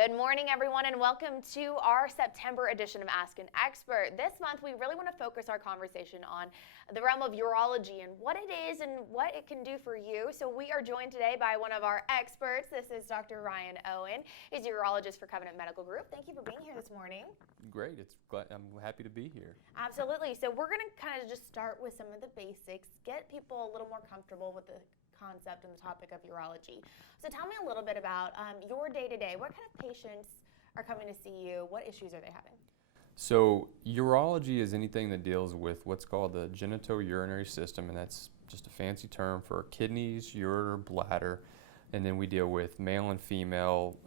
Good morning, everyone, and welcome to our September edition of Ask an Expert. This month, we really want to focus our conversation on the realm of urology and what it is and what it can do for you. So we are joined today by one of our experts. This is Dr. Ryan Owen. He's a urologist for Covenant Medical Group. Thank you for being here this morning. Great. I'm happy to be here. Absolutely. So we're going to kind of just start with some of the basics, get people a little more comfortable with the concept and the topic of urology. So tell me a little bit about your day-to-day. What kind of patients are coming to see you? What issues are they having? So urology is anything that deals with what's called the genitourinary system, and that's just a fancy term for kidneys, ureter, bladder, and then we deal with male and female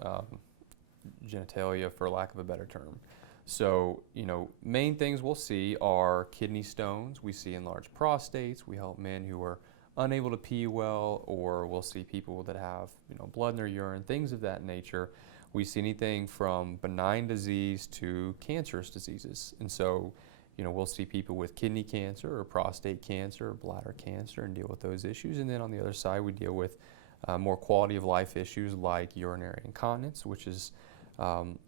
genitalia, for lack of a better term. So, main things we'll see are kidney stones. We see enlarged prostates. We help men who are unable to pee well, or we'll see people that have blood in their urine, things of that nature. We see anything from benign disease to cancerous diseases. And so, we'll see people with kidney cancer or prostate cancer or bladder cancer and deal with those issues. And then on the other side, we deal with more quality of life issues like urinary incontinence, which is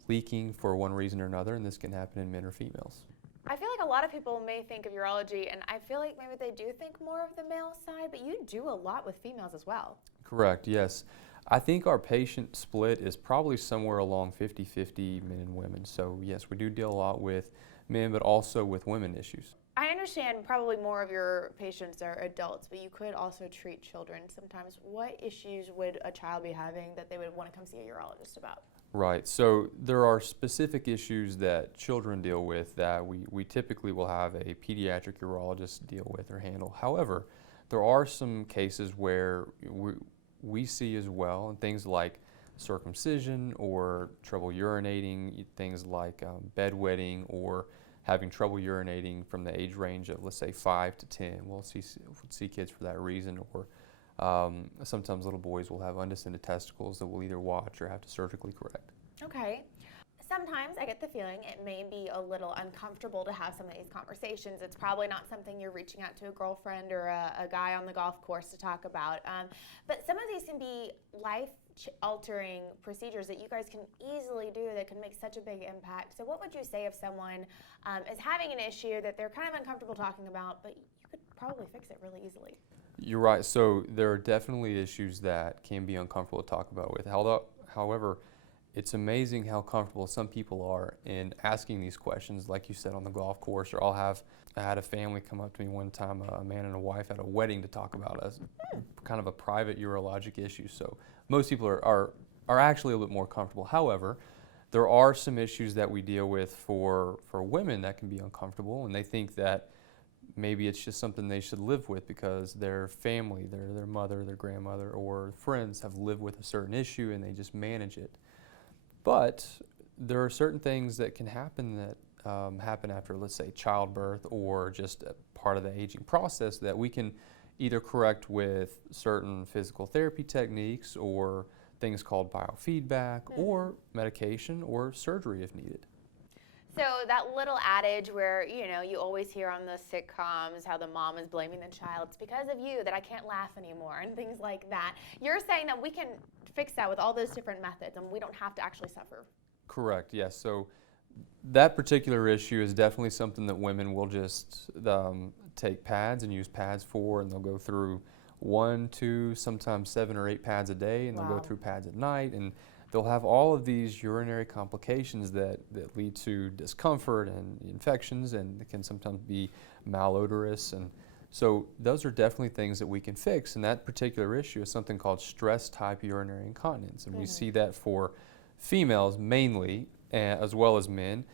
leaking for one reason or another, and this can happen in men or females. I feel like a lot of people may think of urology, and I feel like maybe they do think more of the male side, but you do a lot with females as well. Correct, yes. I think our patient split is probably somewhere along 50-50 men and women. So yes, we do deal a lot with men, but also with women issues. I understand probably more of your patients are adults, but you could also treat children sometimes. What issues would a child be having that they would want to come see a urologist about? Right, so there are specific issues that children deal with that we typically will have a pediatric urologist deal with or handle. However, there are some cases where we see as well, and things like circumcision or trouble urinating, things like bedwetting or having trouble urinating from the age range of, let's say, 5 to 10. We'll see kids for that reason, or sometimes little boys will have undescended testicles that we'll either watch or have to surgically correct. Okay. Sometimes I get the feeling it may be a little uncomfortable to have some of these conversations. It's probably not something you're reaching out to a girlfriend or a guy on the golf course to talk about. But some of these can be life-altering procedures that you guys can easily do that can make such a big impact. So what would you say if someone is having an issue that they're kind of uncomfortable talking about, but you could probably fix it really easily? You're right. So there are definitely issues that can be uncomfortable to talk about with. However, it's amazing how comfortable some people are in asking these questions, like you said, on the golf course. Or I had a family come up to me one time, a man and a wife at a wedding, to talk about kind of a private urologic issue. So most people are actually a little bit more comfortable. However, there are some issues that we deal with for women that can be uncomfortable, and they think that maybe it's just something they should live with because their family, their mother, their grandmother, or friends have lived with a certain issue and they just manage it. But there are certain things that can happen that happen after, let's say, childbirth or just a part of the aging process that we can either correct with certain physical therapy techniques or things called biofeedback or medication or surgery if needed. So that little adage where, you always hear on the sitcoms how the mom is blaming the child, it's because of you that I can't laugh anymore and things like that. You're saying that we can fix that with all those different methods and we don't have to actually suffer. Correct, yes. So that particular issue is definitely something that women will just take pads and use pads for, and they'll go through 1, 2, sometimes 7 or 8 pads a day, and they'll go through pads at night, and they'll have all of these urinary complications that lead to discomfort and infections, and it can sometimes be malodorous. And so those are definitely things that we can fix. And that particular issue is something called stress-type urinary incontinence. And we see that for females mainly, as well as men.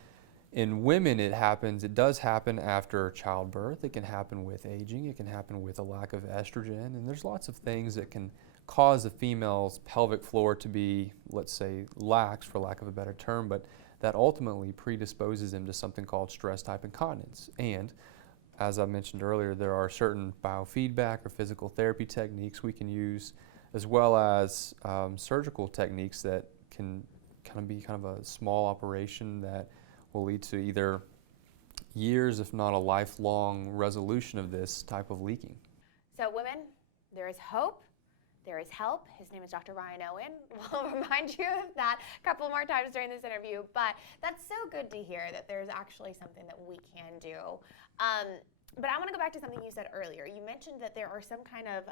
In women, it does happen after childbirth. It can happen with aging. It can happen with a lack of estrogen. And there's lots of things that can cause the female's pelvic floor to be, let's say, lax, for lack of a better term, but that ultimately predisposes them to something called stress-type incontinence. And as I mentioned earlier, there are certain biofeedback or physical therapy techniques we can use, as well as surgical techniques that can be a small operation that will lead to either years, if not a lifelong resolution of this type of leaking. So women, there is hope. there is help. His name is Dr. Ryan Owen. We'll remind you of that a couple more times during this interview, but that's so good to hear that there's actually something that we can do. But I want to go back to something you said earlier. You mentioned that there are some kind of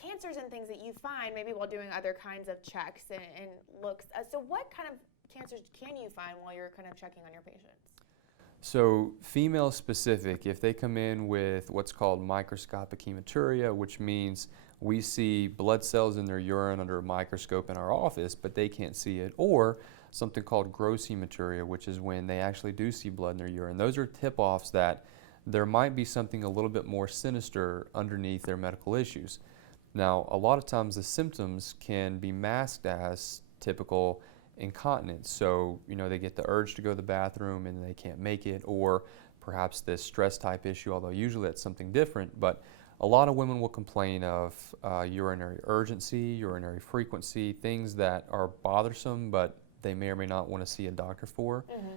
cancers and things that you find maybe while doing other kinds of checks and looks. So what kind of cancers can you find while you're kind of checking on your patients? So female specific, if they come in with what's called microscopic hematuria, which means we see blood cells in their urine under a microscope in our office, but they can't see it, or something called gross hematuria, which is when they actually do see blood in their urine. Those are tip-offs that there might be something a little bit more sinister underneath their medical issues. Now, a lot of times the symptoms can be masked as typical incontinence. So, they get the urge to go to the bathroom and they can't make it, or perhaps this stress type issue, although usually that's something different. But a lot of women will complain of urinary urgency, urinary frequency, things that are bothersome, but they may or may not want to see a doctor for. Mm-hmm.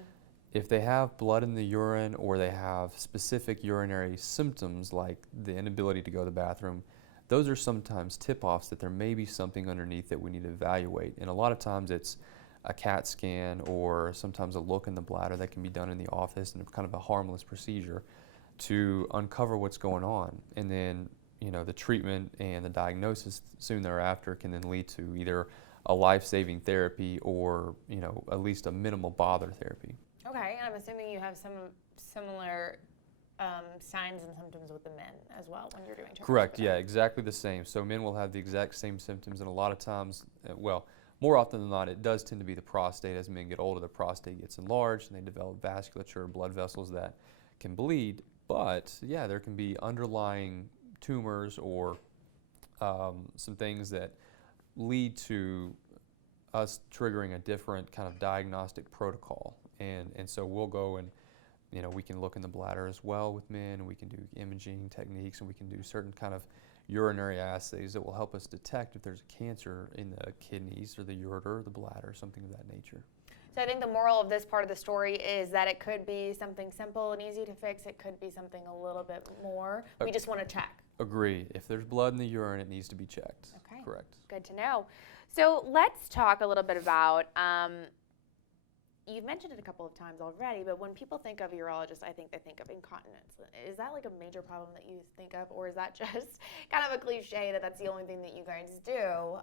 If they have blood in the urine or they have specific urinary symptoms like the inability to go to the bathroom, those are sometimes tip-offs that there may be something underneath that we need to evaluate. And a lot of times it's a CAT scan or sometimes a look in the bladder that can be done in the office, and kind of a harmless procedure to uncover what's going on. And then, the treatment and the diagnosis soon thereafter can then lead to either a life-saving therapy or, at least a minimal bother therapy. Okay, and I'm assuming you have some similar signs and symptoms with the men as well when you're doing checkups. Correct, yeah, exactly the same. So men will have the exact same symptoms, and a lot of times, more often than not, it does tend to be the prostate. As men get older, the prostate gets enlarged and they develop vasculature, blood vessels that can bleed. But yeah, there can be underlying tumors or some things that lead to us triggering a different kind of diagnostic protocol. And so we'll go and, we can look in the bladder as well with men, and we can do imaging techniques, and we can do certain kind of urinary assays that will help us detect if there's a cancer in the kidneys or the ureter or the bladder, something of that nature. So I think the moral of this part of the story is that it could be something simple and easy to fix. It could be something a little bit more. We just want to check. Agree. If there's blood in the urine, it needs to be checked. Okay. Correct. Good to know. So let's talk a little bit about you've mentioned it a couple of times already, but when people think of urologists, I think they think of incontinence. Is that like a major problem that you think of, or is that just kind of a cliche that that's the only thing that you guys do?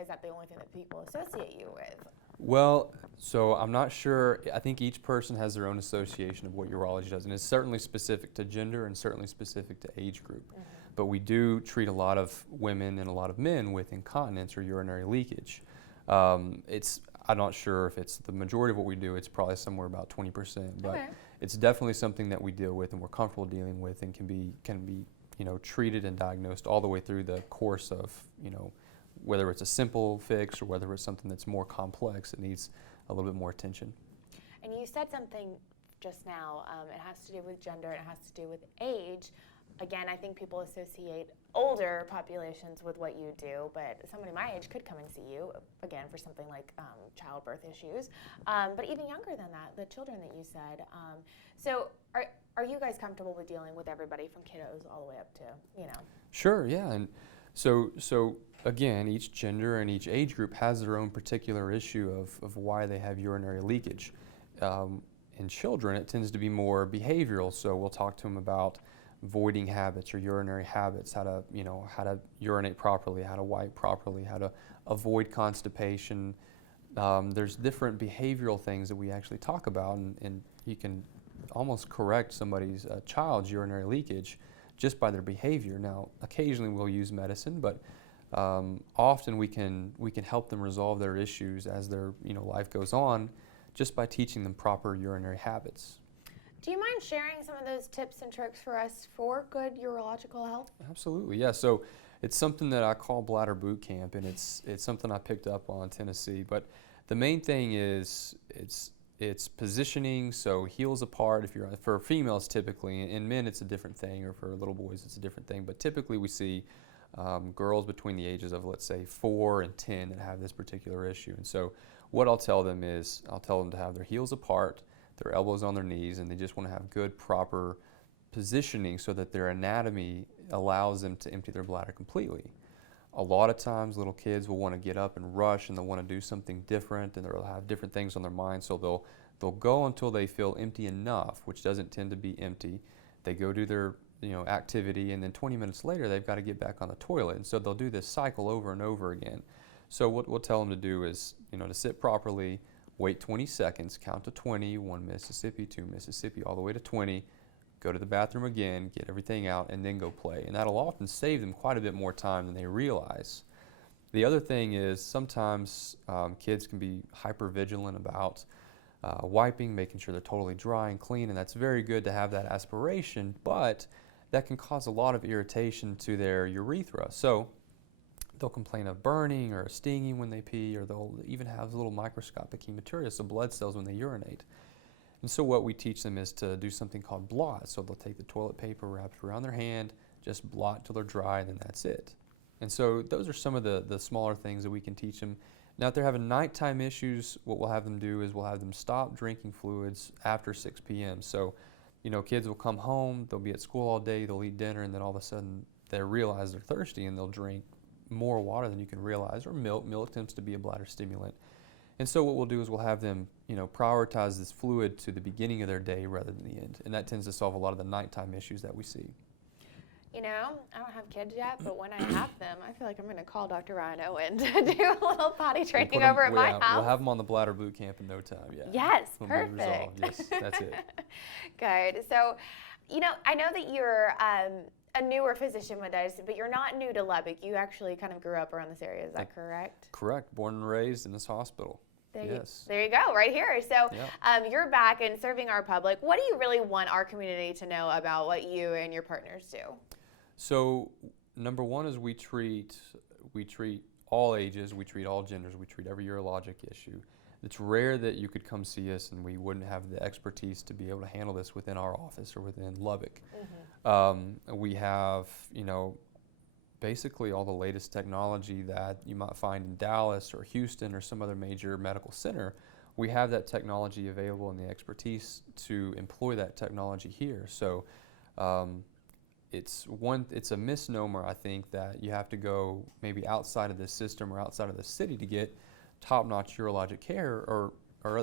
Is that the only thing that people associate you with? Well, so I'm not sure. I think each person has their own association of what urology does, and it's certainly specific to gender and certainly specific to age group. Mm-hmm. But we do treat a lot of women and a lot of men with incontinence or urinary leakage. I'm not sure if it's the majority of what we do. It's probably somewhere about 20%, but it's definitely something that we deal with and we're comfortable dealing with, and can be treated and diagnosed all the way through the course of, whether it's a simple fix or whether it's something that's more complex that needs a little bit more attention. And you said something just now. It has to do with gender and it has to do with age. Again, I think people associate older populations with what you do, but somebody my age could come and see you, again, for something like childbirth issues. But even younger than that, the children that you said. So are you guys comfortable with dealing with everybody from kiddos all the way up to, Sure, yeah. And so again, each gender and each age group has their own particular issue of why they have urinary leakage. In children, it tends to be more behavioral, so we'll talk to them about voiding habits or urinary habits, how to urinate properly, how to wipe properly, how to avoid constipation. There's different behavioral things that we actually talk about, and you can almost correct somebody's child's urinary leakage just by their behavior. Now, occasionally we'll use medicine, but often we can help them resolve their issues as their life goes on just by teaching them proper urinary habits. Do you mind sharing some of those tips and tricks for us for good urological health? Absolutely, yeah. So it's something that I call bladder boot camp, and it's something I picked up on Tennessee. But the main thing is it's positioning, so heels apart. If you're for females typically, in men it's a different thing, or for little boys it's a different thing. But typically we see girls between the ages of, let's say, 4 and 10 that have this particular issue. And so what I'll tell them is to have their heels apart, their elbows on their knees, and they just want to have good, proper positioning so that their anatomy allows them to empty their bladder completely. A lot of times little kids will want to get up and rush, and they'll want to do something different, and they'll have different things on their mind, so they'll go until they feel empty enough, which doesn't tend to be empty. They go do their activity, and then 20 minutes later they've got to get back on the toilet, and so they'll do this cycle over and over again. So what we'll tell them to do is, to sit properly, wait 20 seconds, count to 20, 1 Mississippi, 2 Mississippi, all the way to 20, go to the bathroom again, get everything out, and then go play. And that'll often save them quite a bit more time than they realize. The other thing is sometimes kids can be hyper-vigilant about wiping, making sure they're totally dry and clean, and that's very good to have that aspiration, but that can cause a lot of irritation to their urethra. So they'll complain of burning or stinging when they pee, or they'll even have little microscopic hematuria, so blood cells when they urinate. And so what we teach them is to do something called blot. So they'll take the toilet paper, wrap it around their hand, just blot till they're dry, and then that's it. And so those are some of the smaller things that we can teach them. Now, if they're having nighttime issues, what we'll have them do is we'll have them stop drinking fluids after 6 p.m. So, kids will come home, they'll be at school all day, they'll eat dinner, and then all of a sudden they realize they're thirsty, and they'll drink more water than you can realize, or milk. Milk tends to be a bladder stimulant. And so what we'll do is we'll have them, prioritize this fluid to the beginning of their day rather than the end. And that tends to solve a lot of the nighttime issues that we see. I don't have kids yet, but when I have them, I feel like I'm going to call Dr. Ryan Owen to do a little potty training over at my house. We'll have them on the bladder boot camp in no time, yeah. Yes, perfect. Yes, that's it. Good. So, I know that you're a newer physician with us, but you're not new to Lubbock. You actually kind of grew up around this area. Is that correct? Correct. Born and raised in this hospital. Yes. There you go, right here. So you're back and serving our public. What do you really want our community to know about what you and your partners do? So number one is we treat all ages, we treat all genders, we treat every urologic issue. It's rare that you could come see us and we wouldn't have the expertise to be able to handle this within our office or within Lubbock. Mm-hmm. We have, basically all the latest technology that you might find in Dallas or Houston or some other major medical center. We have that technology available and the expertise to employ that technology here. So it's a misnomer, I think, that you have to go maybe outside of this system or outside of the city to get top-notch urologic care or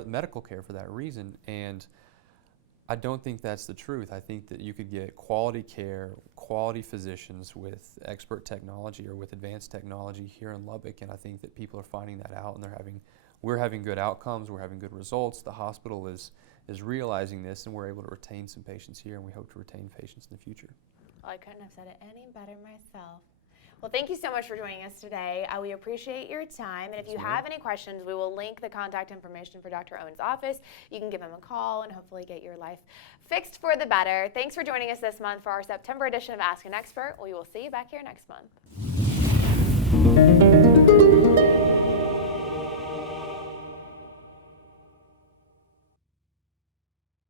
medical care for that reason. And I don't think that's the truth. I think that you could get quality care, quality physicians with expert technology or with advanced technology here in Lubbock, and I think that people are finding that out, and we're having good outcomes, we're having good results. The hospital is realizing this, and we're able to retain some patients here, and we hope to retain patients in the future. Well, I couldn't have said it any better myself. Well, thank you so much for joining us today. We appreciate your time. And if you have any questions, we will link the contact information for Dr. Owen's office. You can give him a call and hopefully get your life fixed for the better. Thanks for joining us this month for our September edition of Ask an Expert. We will see you back here next month.